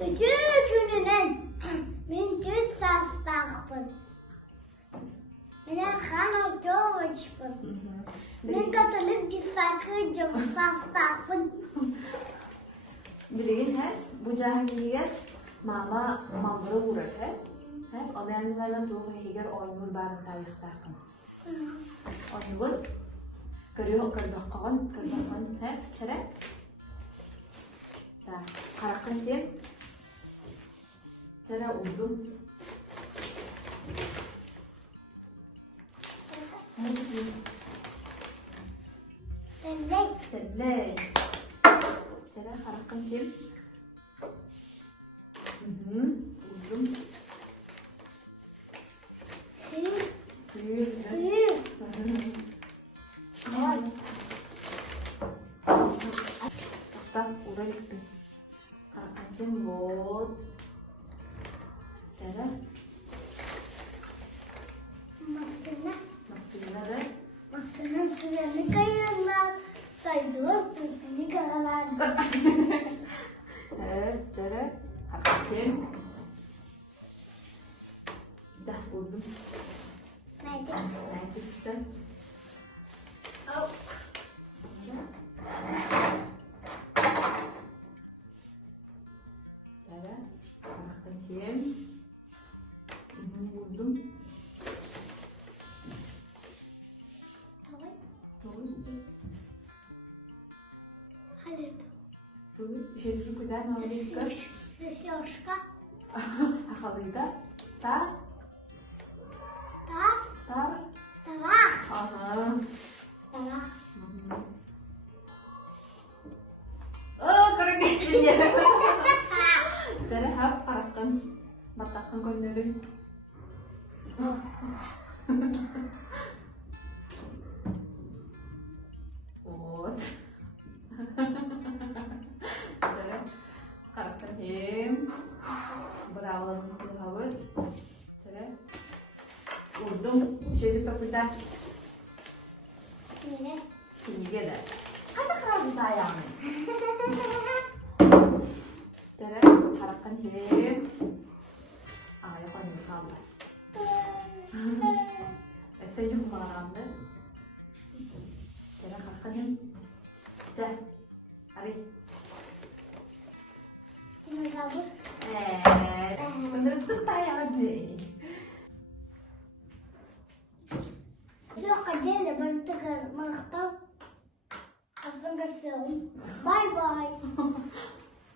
Күнүнен мен жүз саастаахпын. Мен Эрхаан Саввиновпын. Мен католик дисакы саастаахпын. Билеген бу жаһанийгер мама мамбыры урар Оонньоон туох иһигэр оонньуу барын тайыхтаахпын. Оонньуубут көрүөх көрдөхкөгөн сэрэ. Та караккын сем. Сэрэ удум. Тэллэй. Сэрэ караккын сем. Удум. Сыр. Так, ура гиттим. Караккан сен вот. Тара. Массына да. Массына сүрәне кайынна сайдылар түзүнү каралар. Тара. Караккан сен. Да, удум. Magic. Oh. Tara, karakkan siem. Udum. Tuh, şerifin kadar mı alıyorsun? Resyoşka. Hakalıyda. Tar. Tarah. Oh, keren istrinya. Jadi hap paratkan matakan konyolin. Oh. Jadi paratkan him. Berawal dari hawat. Jadi udung jadi terpecah. Ini dia. Ada keras sayang. Jadi harapkan him. Ayah kan juga kalah. Saya juga malam deh. Jadi harapkan him. Jadi hari. Ini kabur.